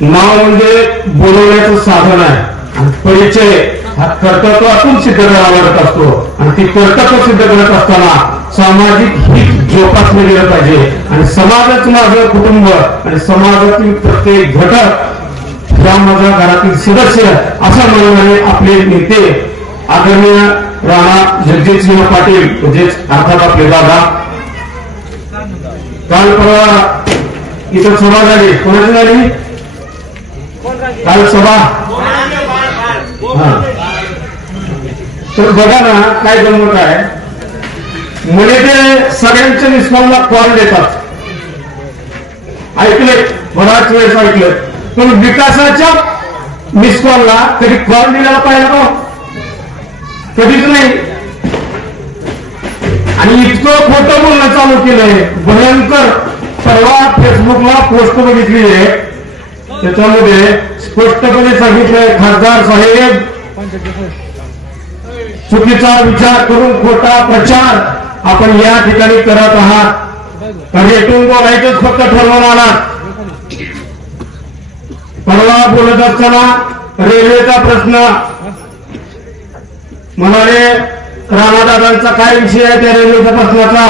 नाव म्हणजे बोलवण्याचं साधन आहे. परिचय हा कर्तृत्वातून सिद्ध करावा लागत असतो. आणि ती कर्तव्य सिद्ध करत असताना सामाजिक हित जोपासले गेलं पाहिजे. आणि समाजाच माझं कुटुंब आणि समाजातील प्रत्येक घटक या माझ्या घरातील सदस्य असं म्हणणारे आपले नेते आदरणीय राणा जगजितसिंह पाटील म्हणजेच अर्थात आपले दादा. काल परवा इथं सभा झाली. कोणाची झाली? काल सभा. तर बघा ना काय गंमत आहे. मुले ते सगळ्यांच्या निष्कामला कॉल देतात. ऐकले बराच वेळेस ऐकलं पण विकासाच्या मिस कॉलला कधी कॉल दिलेला पाहिजे का कधीच नाही. आणि इतकं खोटं बोलणं चालू केलंय. भयंकर. परवा फेसबुकला पोस्ट बघितली आहे त्याच्यामध्ये स्पष्टपणे सांगितलंय खासदार साहेब चुकीचा विचार करून खोटा प्रचार आपण या ठिकाणी करत आहात. रेटून बोलायचंच फक्त ठरवून आला परवा बोलत असताना रेल्वेचा प्रश्न. म्हणाले राणादादांचा काय विषय आहे त्या रेल्वेच्या प्रश्नाचा?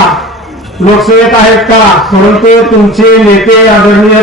लोकसेवेत आहेत का? परंतु तुमचे नेते आदरणीय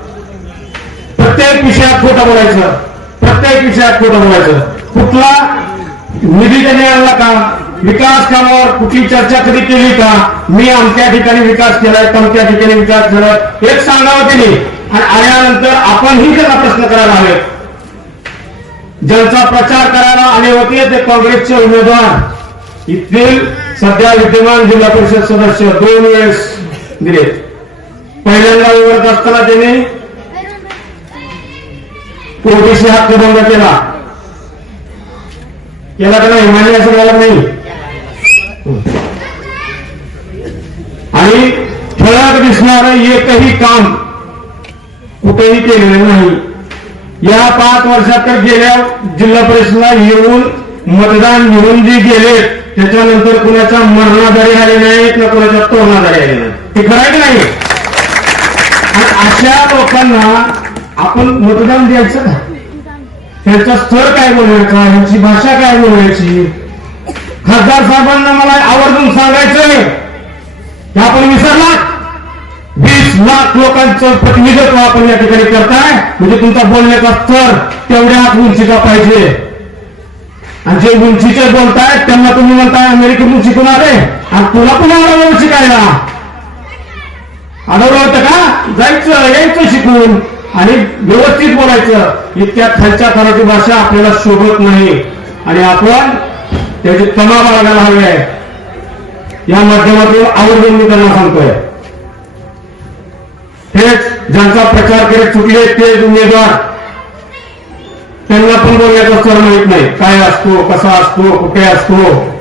प्रत्येक विषयात खोटं बोलायचं. प्रत्येक विषयात खोटं बोलायचं. कुठला निधी त्याने आणला का? विकास कामावर कुठली चर्चा कधी केली का? मी आमच्या ठिकाणी विकास केलाय तमक्या ठिकाणी विकास केलाय एक सांगावं त्यांनी. आणि आल्यानंतर आपणही त्याचा प्रश्न करायला हवे. ज्यांचा प्रचार करायला आले होते ते काँग्रेसचे उमेदवार. इथील सध्या विद्यमान जिल्हा परिषद सदस्य दोन वेळेस दिले पहिल्यांदा उभारत असताना त्यांनी कोर्टीशी हक्कभंग केला केला. का नाही मान्य असं झालं नाही. आणि ठळक दिसणार एकही काम कुठेही केलेलं नाही. या पाच वर्षात तर गेल्या जिल्हा परिषदला येऊन मतदान घेऊन जे गेले त्याच्यानंतर कुणाच्या मरणाधारी आले नाहीत ना कुणाच्या तोरणाधारी आले नाही. ते खरं की नाही? आणि अशा लोकांना आपण मतदान द्यायचं. ना त्यांचा स्थळ काय बोलायचा? यांची भाषा काय बोलायची? खासदार साहेबांना मला आवर्जून सांगायचंय. की आपण विसरला? वीस लाख लोकांचं प्रतिनिधित्व आपण या ठिकाणी करताय. म्हणजे तुमचा बोलण्याचा स्तर तेवढ्याच उंचीचा पाहिजे. आणि जे उंचीचे बोलताय त्यांना तुम्ही म्हणताय अमेरिकेतून शिकून आले. आणि तुला पण आढळलं शिकायला आढळलं होतं का? जायचं यायचं शिकून. आणि व्यवस्थित बोलायचं. इतक्या खालच्या थराची भाषा आपल्याला शोभत नाही. आणि आपण त्याची तमा बाळगायला हवी आहे. या माध्यमातून आवर्जून मी त्यांना सांगतोय. तेच ज्यांचा प्रचार करत चुकले तेच उमेदवार. त्यांना पण बोलण्याचा स्तर माहीत नाही. काय असतो कसा असतो कुठे असतो.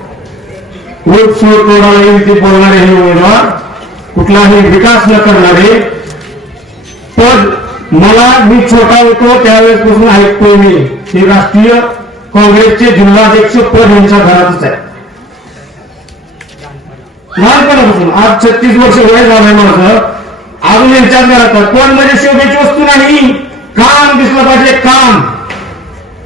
खूप सूर तोडाला ते बोलणारे हे उमेदवार. कुठलाही विकास न करणारे. पद मला मी छोटा होतो त्यावेळेसपासून ऐकतोय मी हे राष्ट्रीय काँग्रेसचे जिल्हाध्यक्ष पद यांच्या घरातच आहे. लहानपणापासून आज छत्तीस वर्ष वय झालंय माझं अजून यांच्या घरात कोण म्हणजे शोभेची वस्तू नाही? काम दिसलं पाहिजे काम.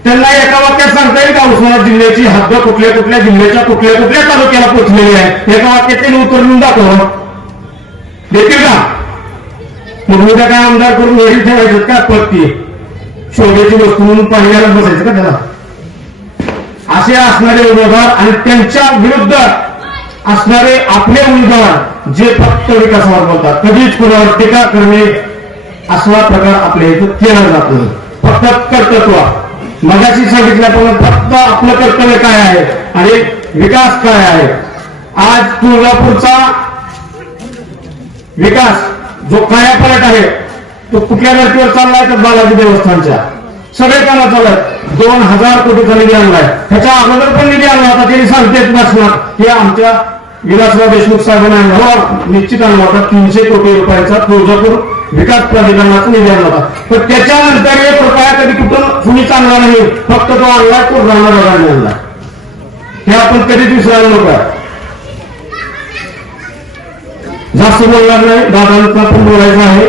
त्यांना एका वाक्यात सांगता येईल का? उस्मानाबाद जिल्ह्याची हद्द कुठल्या कुठल्या जिल्ह्याच्या कुठल्या कुठल्या तालुक्याला पोहोचलेली आहे? एका वाक्यात त्यांनी उतरून दाखव. देतील का? मग उद्या काय आमदार करून वेळी ठेवायचं का पत्ती? शोभेची वस्तू म्हणून पाहिल्याला बसायचं का त्याला? असे असणारे उमेदवार आणि त्यांच्या विरुद्ध असणारे आपले उमेदवार जे फक्त विकासावर बोलतात कधीच कुणावर टीका करणे असला प्रकार आपल्या इथं केला जात. नाही फक्त कर्तृत्व. मगाशी सांगितल्याप्रमाणे फक्त आपलं कर्तव्य काय आहे आणि विकास काय आहे? आज तुळजापूरचा विकास जो कायापलट आहे तो कुठल्या धर्तीवर चाललाय तर बालाजी देवस्थानच्या. सगळे कामं चालत दोन हजार कोटीचा निधी आणलाय. ह्याच्या अगोदर पण निधी आणला होता त्यांनी सांगतेच भाषणात हे आमच्या विलासराव देशमुख साहेबांनी आणला हो, निश्चित आणला होता. तीनशे कोटी रुपयाचा तुळजापूर विकास प्राधिकरणाचा निधी आणला होता. पण त्याच्यानंतर एक रुपया कधी कुठून कुणी चांगला नाही. फक्त तो आणला तो राणा दादांनी आणला. हे आपण कधीच विसरायला नको. आहे. जास्त बोलणार नाही दादांना पण बोलायचं आहे.